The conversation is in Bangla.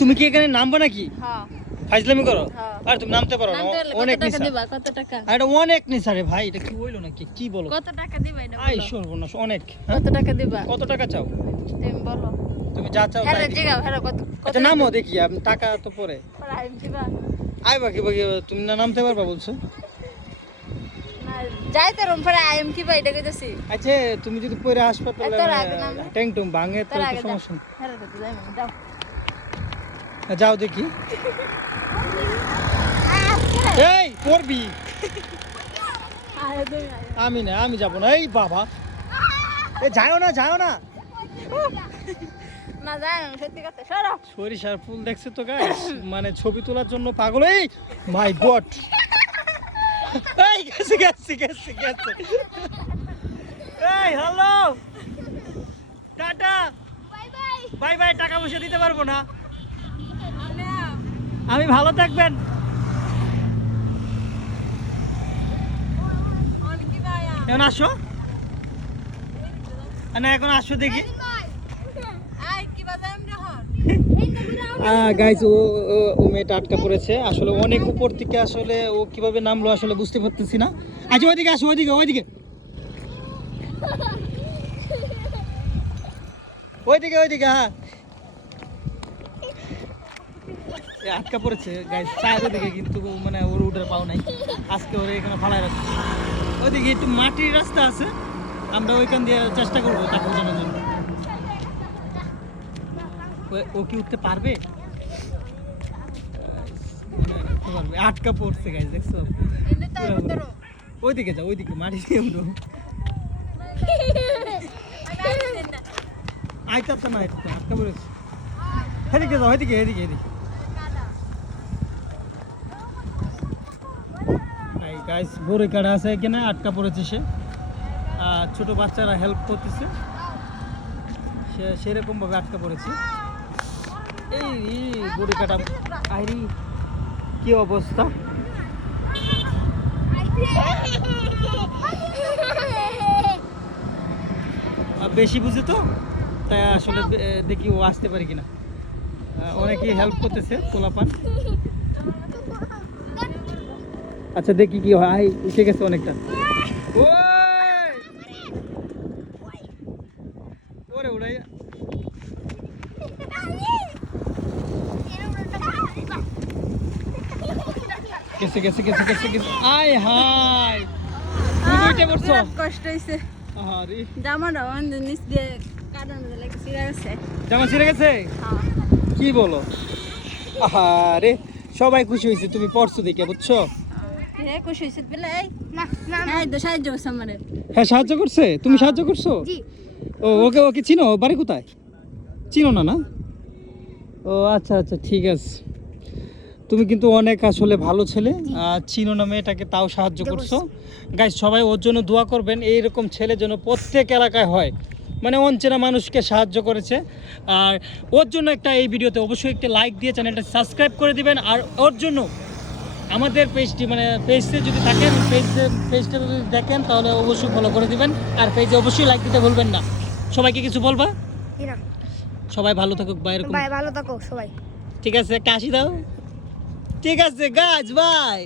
তুমি কি এখানে নামবে নাকি? হ্যাঁ ফাইজলামি করো? হ্যাঁ। আর তুমি নামতে পারো না, অনেক কত টাকা নিচা। দিবা? কত টাকা? আর এটা অনেক নিচা রে ভাই, এটা কি হইলো নাকি? কি বলো? কত টাকা দিবা এটা আই বলো? সর্বনাশ, অনেক। হ্যাঁ? কত টাকা দিবা? কত টাকা চাও? তুমি বলো। তুমি যা চাও হ্যাঁ তাই দিবো। জিগাও, হ্যাঁ কত কত আচ্ছা নামো দেখি, আমি টাকা তো পরে টাইম দিবা? আইবা কি বাকি, তুমি না নামতে পারবা বলছো? না যাইতে রুম পরে আইএম কি ভাই এটা কইতাছি। আচ্ছা তুমি যদি পরে হাসপাতালে তোর আগে নাম। ট্যাং টুং ভাঙে তো তোর একটু আগে সমস্যা নেই। হ্যাঁ তো যাই না যাও। যাও দেখি। এই পড়বি? আরে তুমি আমি না, আমি যাব না। এই বাবা, এ যাও না, যাও না। না যাই না সত্যি কথা সরো। সরিষার ফুল দেখছে তো গাইস, মানে ছবি তোলার জন্য পাগল। এই মাই গড, এই গেছে গেছে গেছে গেছে। এই হ্যালো, টাটা, বাই বাই। টাকা পয়সা দিতে পারবো না আমি, ভালো থাকবেন। এখন আসো না, এখন আসো দেখি। আই কি বাজার আমরা হন। গাইজ ও মেয়েটা আটকা পড়েছে আসলে অনেক উপর থেকে, আসলে ও কিভাবে নামলো আসলে বুঝতে পারতেছি না। আচ্ছা ওইদিকে আসো, ওইদিকে ওইদিকে ওইদিকে ওইদিকে। হ্যাঁ এ আটকা পড়েছে গাইজ, চায়ের দিকে, কিন্তু মানে ওর উঠার পাও নাই আজকে, ওর এখানে ফালায় রাখছে। ওইদিকে একটু মাটির রাস্তা আছে, আমরা ওইখান দিয়ে চেষ্টা করবো তাকে উঠানোর জন্য। ও কি উঠতে পারবে? আটকা পড়ছে গাইজ, দেখছো? ওইদিকে যাও, ওইদিকে মাটি দিয়ে উঠো। আইতাছে না, আইতাছে না, আটকা পড়েছে। এদিকে যাও, এদিকে এদিকে এদিকে। গাইজ বড় কাটা আছে এখানে, আটকা পড়েছে সে। ছোট বাচ্চারা হেল্প করতেছে, সে সেরকম ভাবে আটকা পড়েছে। এই বড় কাটা, আইরি কি অবস্থা। বেশি বুঝে তো, তাই আসলে দেখি ও আসতে পারে কিনা। অনেকেই হেল্প করতেছে, পোলাপান। আচ্ছা দেখি কি হয়। উঠে গেছে অনেকটা। ওরে উড়াই গেছে গেছে গেছে গেছে গেছে। আয় হাই, তুমি উঠে পড়ছো? কষ্ট হইছে। আরে জামাটা অন্ধ নিচ দিয়ে কাটানো লাগে ছিড়া গেছে। জামা ছিঁড়ে গেছে? হ্যাঁ কি বলো? আরে সবাই খুশি হয়েছে তুমি পড়ছো দেখে, বুঝছো? হে খুশি হইছে বলে এই না না এই তো সাহায্য করছে আমারে। হ্যাঁ সাহায্য করছে, তুমি সাহায্য করছো? জি। ও ওকে ওকে চিনো? বাড়ি কোথায়? চিনো না? না ও আচ্ছা আচ্ছা ঠিক আছে। তুমি কিন্তু অনেক আসলে ভালো ছেলে, চিনো না মেয়েটাকে, তাও সাহায্য করছো। গাইস সবাই ওর জন্য দোয়া করবেন, এইরকম ছেলে যেন প্রত্যেক এলাকায় হয়, মানে অঞ্চেনা মানুষকে সাহায্য করেছে। আর ওর জন্য একটা এই ভিডিওতে অবশ্যই একটা লাইক দিয়ে চ্যানেলটা সাবস্ক্রাইব করে দিবেন। আর ওর জন্য আমাদের পেজটি, মানে পেজে যদি থাকেন, পেজটা যদি দেখেন তাহলে অবশ্যই ফলো করে দিবেন। আর পেজে অবশ্যই লাইক দিতে ভুলবেন না। সবাইকে কিছু বলবা? সবাই ভালো থাকুক বা এরকম। ভালো থাকো সবাই। ঠিক আছে, একটা হাসি দাও। ঠিক আছে গাছ, বাই।